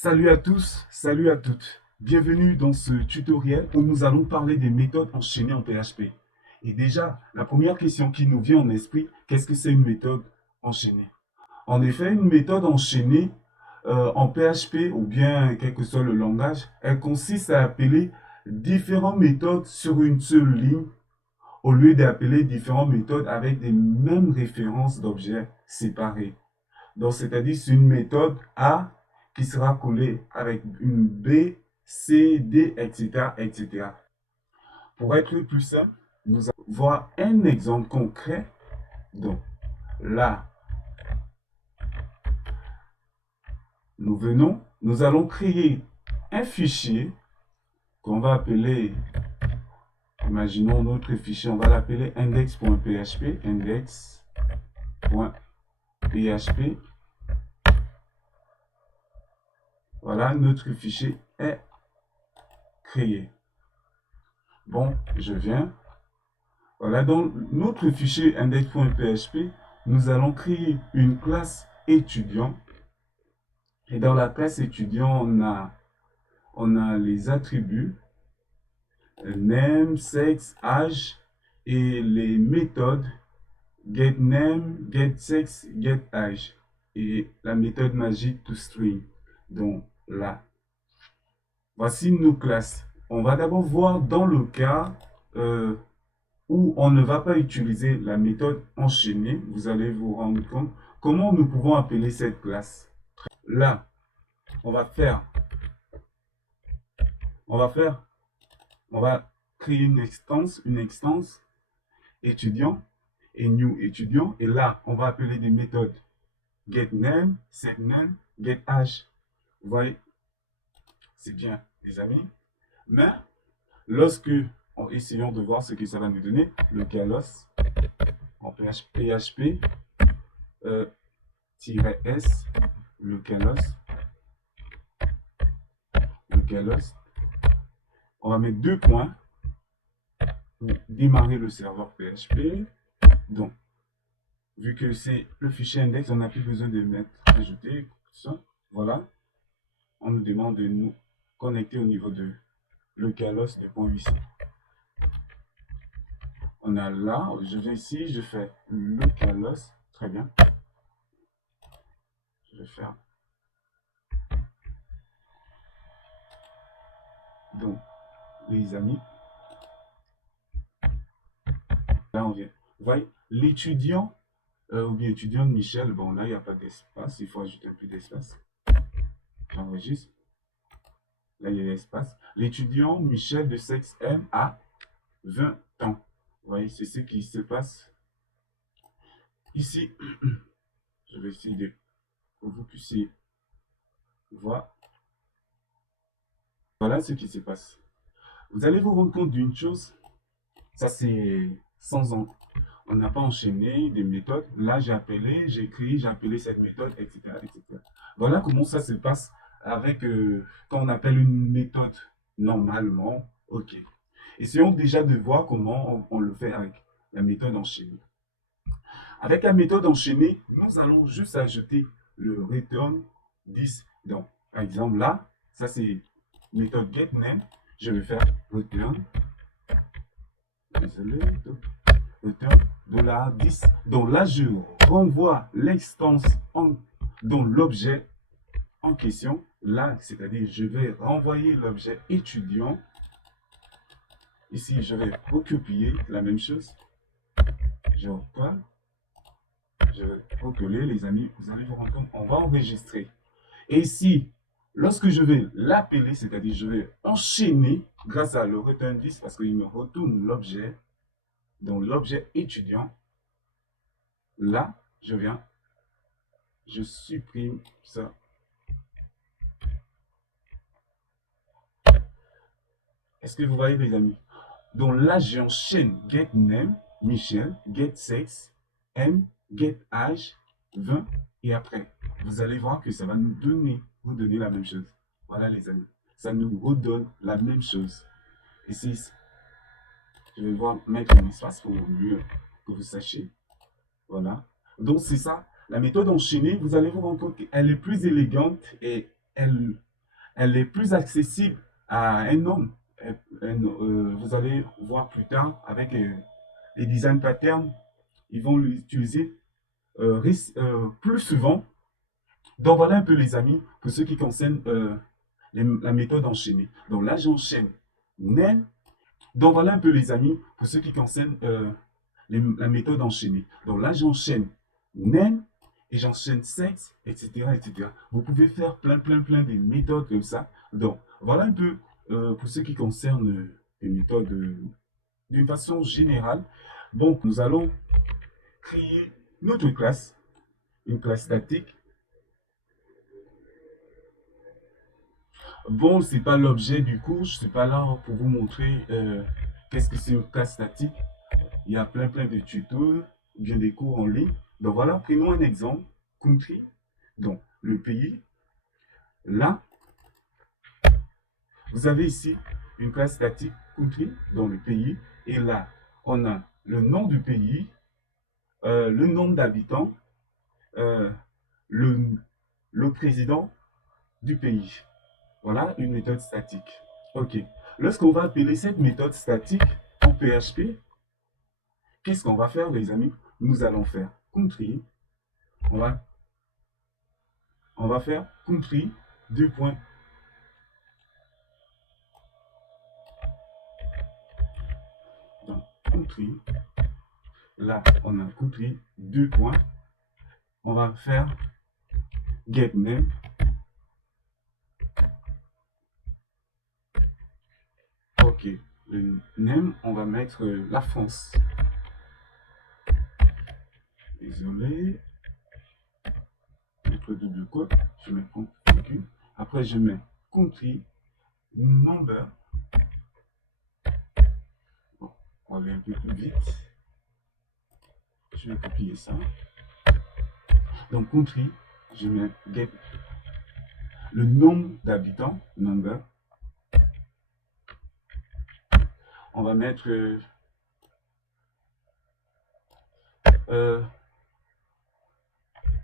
Salut à tous, salut à toutes. Bienvenue dans ce tutoriel où nous allons parler des méthodes enchaînées en PHP. Et déjà, la première question qui nous vient en esprit, qu'est-ce que c'est une méthode enchaînée? En effet, une méthode enchaînée en PHP ou bien quel que soit le langage, elle consiste à appeler différentes méthodes sur une seule ligne au lieu d'appeler différentes méthodes avec des mêmes références d'objets séparés. Donc, c'est-à-dire, c'est une méthode A qui sera collée avec une B, C, D, etc., etc. Pour être plus simple, nous allons voir un exemple concret. Donc, là, nous allons créer un fichier qu'on va appeler, imaginons notre fichier, on va l'appeler index.php, index.php. Voilà, notre fichier est créé. Bon, je viens. Voilà, dans notre fichier index.php, nous allons créer une classe étudiant. Et dans la classe étudiant, on a les attributs, name, sexe, âge et les méthodes getName, getSex, getAge et la méthode magique toString. Donc là, voici nos classes. On va d'abord voir dans le cas où on ne va pas utiliser la méthode enchaînée, vous allez vous rendre compte comment nous pouvons appeler cette classe. Là, on va faire, on va faire, on va créer une instance étudiant et new étudiant. Et là, on va appeler des méthodes getName, setName, getAge. Vous voyez, c'est bien, les amis. Mais lorsque, essayons de voir ce que ça va nous donner, le calos en PHP, -s, le calos, on va mettre deux points pour démarrer le serveur PHP. Donc, vu que c'est le fichier index, on n'a plus besoin de mettre ajouter ça. Voilà, on nous demande de nous connecter au niveau de localhost 2.800. On a là, je viens ici, je fais localhost, très bien. Je vais faire donc les amis. Là on vient. Vous voyez, l'étudiant ou bien étudiant de Michel, bon là il n'y a pas d'espace, il faut ajouter un peu d'espace. J'enregistre. Là il y a l'espace. L'étudiant Michel de sexe M a 20 ans. Vous voyez, c'est ce qui se passe ici. Je vais essayer de pour que vous puissiez voir. Voilà ce qui se passe. Vous allez vous rendre compte d'une chose. Ça c'est sans en. On n'a pas enchaîné des méthodes. Là j'ai appelé, j'ai écrit, j'ai appelé cette méthode, etc., etc. Voilà comment ça se passe avec quand on appelle une méthode normalement. Ok. Essayons déjà de voir comment on le fait avec la méthode enchaînée. Avec la méthode enchaînée, nous allons juste ajouter le return 10. Donc, par exemple, là, ça c'est méthode getName. Je vais faire return, désolé, return $10. Donc là, je renvoie l'instance dans l'objet en question. Là, c'est-à-dire, je vais renvoyer l'objet étudiant. Ici, je vais recopier la même chose. Je recolle. Je vais recoller, les amis. Vous allez vous rendre compte, on va enregistrer. Et ici, lorsque je vais l'appeler, c'est-à-dire je vais enchaîner grâce à le return 10 parce qu'il me retourne l'objet, donc l'objet étudiant, là, je viens, je supprime ça. Est-ce que vous voyez les amis? Donc là, j'enchaîne getName, Michel, getSex, M, getAge, 20 et après, vous allez voir que ça va nous donner, vous donner la même chose. Voilà les amis, ça nous redonne la même chose. Ici, je vais voir mettre un espace pour mieux que vous sachiez. Voilà. Donc c'est ça. La méthode enchaînée, vous allez vous rendre compte qu'elle est plus élégante et elle elle est plus accessible à un homme. Vous allez voir plus tard avec les design patterns, ils vont l'utiliser plus souvent. Donc voilà un peu les amis pour ce qui concerne la méthode enchaînée. Donc là j'enchaîne nen. Donc voilà un peu les amis pour ce qui concerne la méthode enchaînée. Donc là j'enchaîne nen et j'enchaîne sexe, etc., etc. Vous pouvez faire plein de méthodes comme ça. Donc voilà un peu pour ce qui concerne les méthodes d'une façon générale. Donc nous allons créer notre classe, une classe statique. Bon, c'est pas l'objet du cours, je suis pas là pour vous montrer qu'est-ce que c'est une classe statique. Il y a plein de tutos, bien des cours en ligne. Donc voilà, prenons un exemple, country, donc le pays. Là, vous avez ici une classe statique country dans le pays. Et là, on a le nom du pays, le nombre d'habitants, euh, le, le président du pays. Voilà une méthode statique. Ok. Lorsqu'on va appeler cette méthode statique en PHP, qu'est-ce qu'on va faire, les amis? Nous allons faire country. On va faire country, deux points. Donc, country. Là, on a country, deux points. On va faire get name. Ok. Le name, on va mettre la France. Désolé. Mettre double quote. Je mets country. Après, je mets country number. Bon, on va aller un peu plus vite. Je vais copier ça. Donc, country, je mets get le nombre d'habitants, number. On va mettre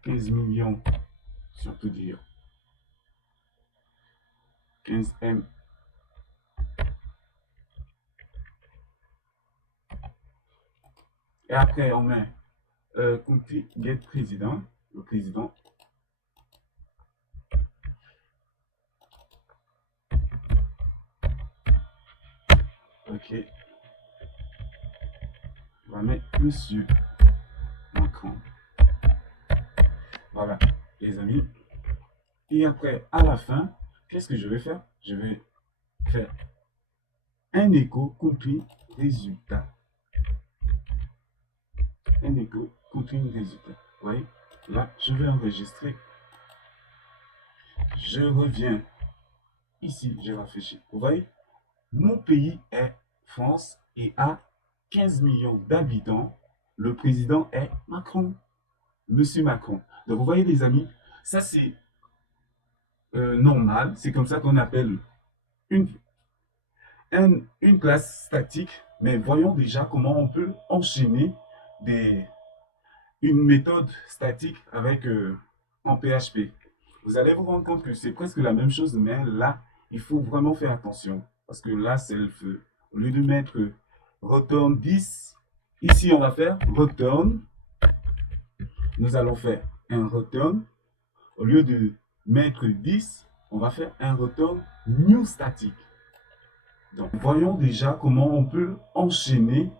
15 millions, si on peut dire 15 M. Et après, on met country get président, le président. Ok. On va mettre Monsieur Macron. Voilà, les amis. Et après, à la fin, qu'est-ce que je vais faire? Je vais faire un écho country résultat. Un écho country résultat. Vous voyez? Là, je vais enregistrer. Je reviens ici, je rafraîchis. Vous voyez? Mon pays est France et a 15 millions d'habitants. Le président est Macron. Monsieur Macron. Donc vous voyez les amis, ça c'est normal. C'est comme ça qu'on appelle une, une classe statique. Mais voyons déjà comment on peut enchaîner une méthode statique avec en PHP. Vous allez vous rendre compte que c'est presque la même chose, mais là, il faut vraiment faire attention. Parce que là, c'est le feu. Au lieu de mettre return 10, ici, on va faire return. Nous allons faire un return. Au lieu de mettre 10, on va faire un return new static. Donc, voyons déjà comment on peut enchaîner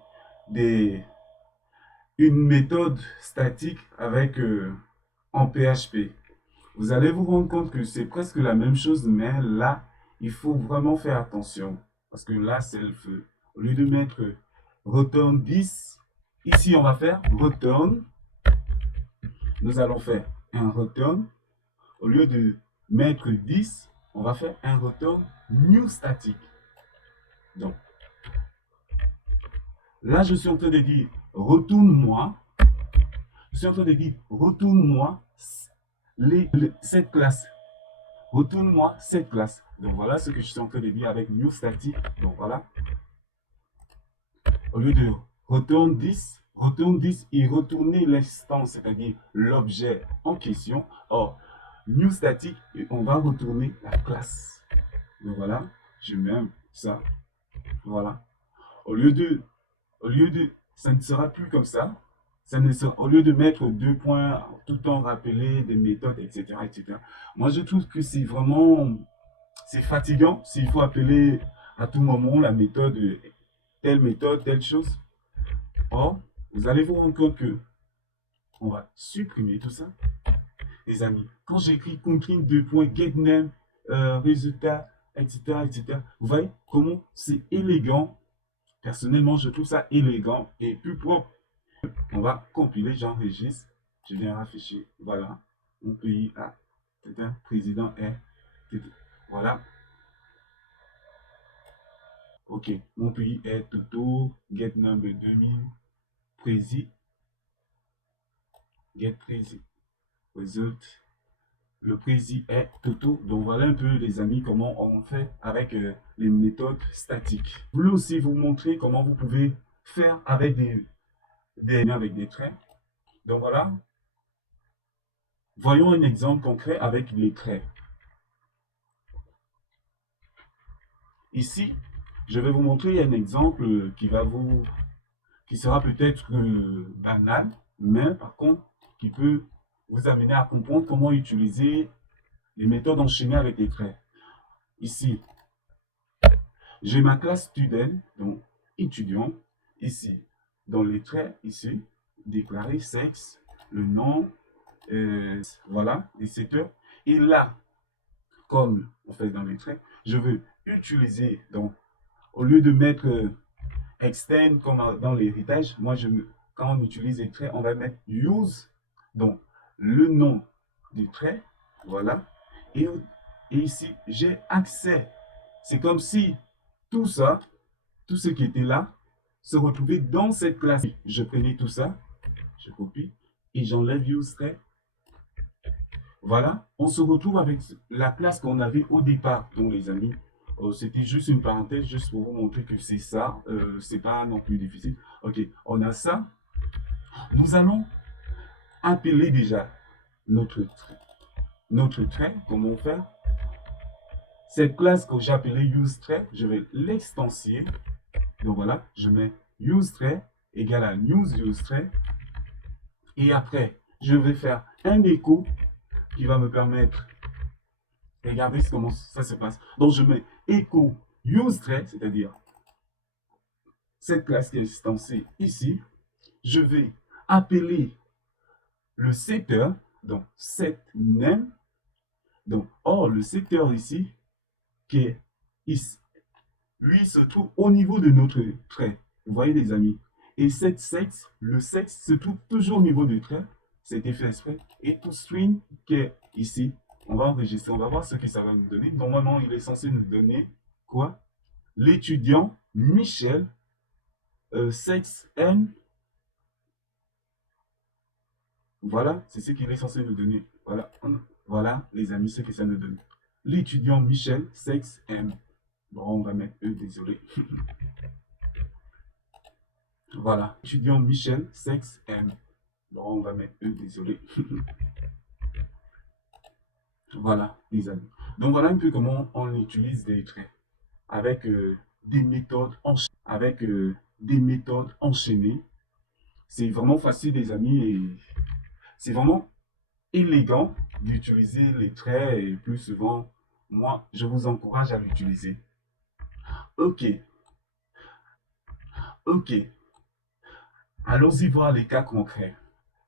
une méthode statique avec en PHP. Vous allez vous rendre compte que c'est presque la même chose, mais là, il faut vraiment faire attention. Parce que là, c'est le feu. Au lieu de mettre return 10, ici, on va faire return. Nous allons faire un return. Au lieu de mettre 10, on va faire un return new static. Donc, là, je suis en train de dire retourne-moi. Je suis en train de dire retourne-moi cette classe. Retourne-moi cette classe. Donc voilà ce que je suis en train de dire avec new static. Donc voilà. Au lieu de retourne 10 et retourner l'instance, c'est-à-dire l'objet en question. Or, new static, on va retourner la classe. Donc voilà, je mets ça. Voilà. Au lieu de, ça ne sera plus comme ça. Ça ne sera, au lieu de mettre deux points, tout le temps rappeler des méthodes, etc., etc. Moi, je trouve que c'est vraiment, c'est fatigant s'il faut appeler à tout moment la méthode, telle chose. Or, vous allez vous rendre compte que on va supprimer tout ça. Les amis, quand j'écris comprime deux points, get name, résultat, etc., etc., vous voyez comment c'est élégant. Personnellement, je trouve ça élégant et plus propre. On va compiler, j'enregistre, je viens afficher, voilà, mon pays a, président est, voilà, ok, mon pays est Toto, get number 2000, prési, get prési, result, le prési est Toto. Donc voilà un peu les amis comment on fait avec les méthodes statiques. Je voulais aussi vous montrer comment vous pouvez faire avec avec des traits. Donc voilà, voyons un exemple concret avec les traits. Ici, je vais vous montrer un exemple qui sera peut-être banal, mais par contre, qui peut vous amener à comprendre comment utiliser les méthodes enchaînées avec les traits. Ici, j'ai ma classe student, donc étudiant. Ici, dans les traits, ici, déclarer sexe, le nom, voilà, les secteurs. Et là, comme on fait dans les traits, je veux utiliser, donc, au lieu de mettre extend comme dans l'héritage, quand on utilise les traits, on va mettre use, donc le nom du trait, voilà. Et, et ici, j'ai accès. C'est comme si tout ça, tout ce qui était là, se retrouvait dans cette classe. Je prenais tout ça, je copie et j'enlève use trait. Voilà, on se retrouve avec la classe qu'on avait au départ. Donc les amis, c'était juste une parenthèse, juste pour vous montrer que c'est ça, c'est pas non plus difficile. Ok, on a ça. Nous allons appeler déjà notre trait. Comment faire? Cette classe que j'ai appelée useTrait, je vais l'extensier. Donc voilà, je mets useTrait égale à news useTrait. Et après, je vais faire un écho qui va me permettre. Regardez comment ça se passe. Donc je mets echo useTrait, c'est-à-dire cette classe qui est instanciée ici. Je vais appeler le secteur, donc set name. Donc, or, le secteur ici, qui est ici, lui se trouve au niveau de notre trait. Vous voyez les amis. Et cette sexe, le sexe se trouve toujours au niveau du trait. C'était fait exprès. Et tout string qui est ici, on va enregistrer, on va voir ce que ça va nous donner. Normalement, il est censé nous donner quoi? L'étudiant Michel, sexe N. Voilà, c'est ce qu'il est censé nous donner. Voilà, voilà les amis, ce que ça nous donne. L'étudiant Michel, sexe M. Bon, on va mettre E, désolé. Voilà, étudiant Michel, sexe M. Bon, on va mettre E, désolé. Voilà, les amis. Donc voilà un peu comment on utilise des traits avec des méthodes enchaînées. C'est vraiment facile, les amis, et c'est vraiment élégant d'utiliser les traits et plus souvent, moi, je vous encourage à l'utiliser. Ok, ok. Allons-y voir les cas concrets.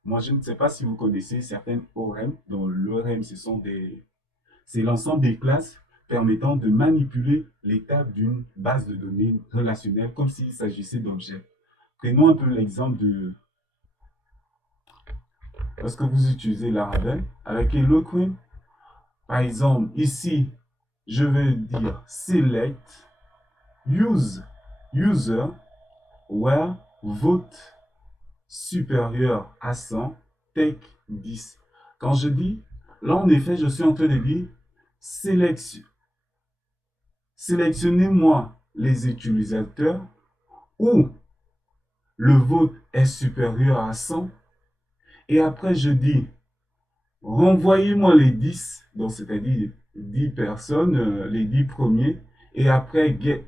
Moi, je ne sais pas si vous connaissez certaines ORM. Dans l'ORM, c'est l'ensemble des classes permettant de manipuler l'état d'une base de données relationnelle comme s'il s'agissait d'objets. Prenons un peu l'exemple de lorsque vous utilisez Laravel avec Eloquent. Par exemple, ici, je vais dire select use user where vote supérieur à 100 take 10. Quand je dis, là en effet, je suis en train de dire sélectionnez-moi les utilisateurs où le vote est supérieur à 100 et après je dis renvoyez-moi les 10, donc c'est-à-dire 10 personnes, les 10 premiers, et après get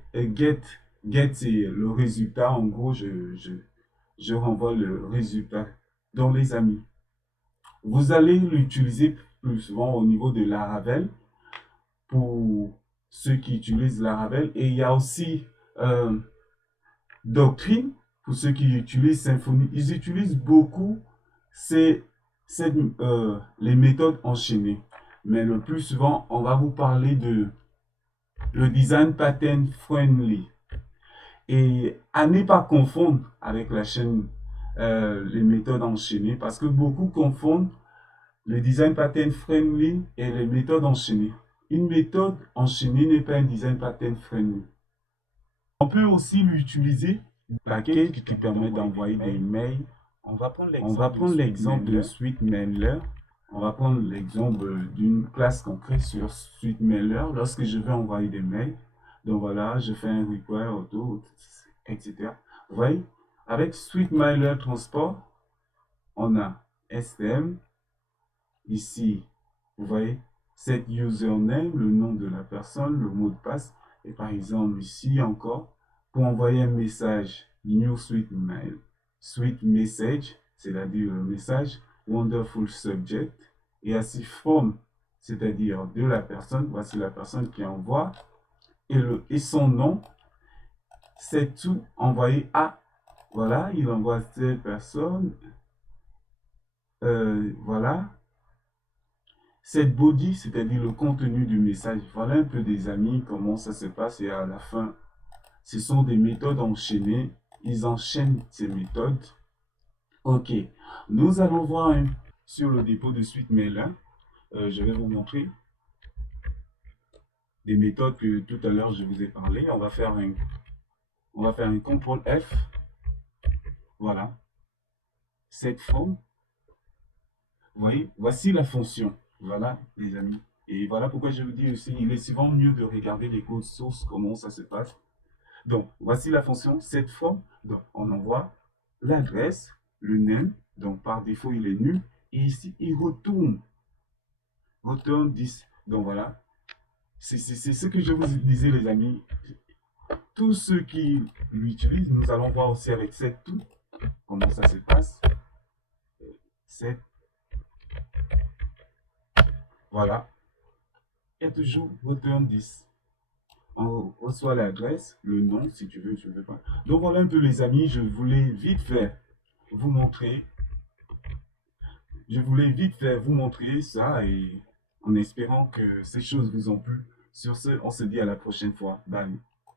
c'est le résultat. En gros, je renvoie le résultat dans les amis. Vous allez l'utiliser plus souvent au niveau de Laravel pour ceux qui utilisent Laravel. Et il y a aussi euh, Doctrine pour ceux qui utilisent Symfony. Ils utilisent beaucoup ces, les méthodes enchaînées. Mais le plus souvent, on va vous parler de le design pattern friendly. Et à ne pas confondre avec la chaîne, les méthodes enchaînées, parce que beaucoup confondent le design pattern friendly et les méthodes enchaînées. Une méthode enchaînée n'est pas un design pattern friendly. On peut aussi l'utiliser, package qui permet d'envoyer des mails. On va prendre l'exemple de SweetMailer. On va prendre l'exemple d'une classe qu'on crée sur SweetMailer lorsque je vais envoyer des mails. Donc voilà, je fais un require auto, etc. Vous voyez, avec SweetMailer Transport, on a STM. Ici, vous voyez, set username, le nom de la personne, le mot de passe. Et par exemple, ici encore, pour envoyer un message, new sweet mail, sweet message, c'est-à-dire le message, wonderful subject, et ainsi form, c'est-à-dire de la personne, voici la personne qui envoie, et son nom, c'est tout envoyé à, voilà, il envoie cette personne, voilà, cette body, c'est-à-dire le contenu du message. Voilà un peu des amis, comment ça se passe, et à la fin, ce sont des méthodes enchaînées. Ils enchaînent ces méthodes. Ok, nous allons voir sur le dépôt de suite mail. Je vais vous montrer des méthodes que tout à l'heure je vous ai parlé. On va faire un CTRL F. Voilà. Cette forme. Vous voyez, voici la fonction. Voilà, les amis. Et voilà pourquoi je vous dis aussi, il est souvent mieux de regarder les codes sources, comment ça se passe. Donc, voici la fonction, cette forme. Donc, on envoie l'adresse, le name. Donc, par défaut, il est nul. Et ici, il retourne 10. Donc, voilà. C'est ce que je vous disais, les amis. Tous ceux qui l'utilisent, nous allons voir aussi avec cette tout, comment ça se passe. Cette, voilà. Il y a toujours return 10. On reçoit l'adresse, le nom, si tu veux, je ne veux pas. Donc, voilà un peu, les amis. Je voulais vite fait vous montrer. Je voulais vite faire vous montrer ça et en espérant que ces choses vous ont plu. Sur ce, on se dit à la prochaine fois. Bye.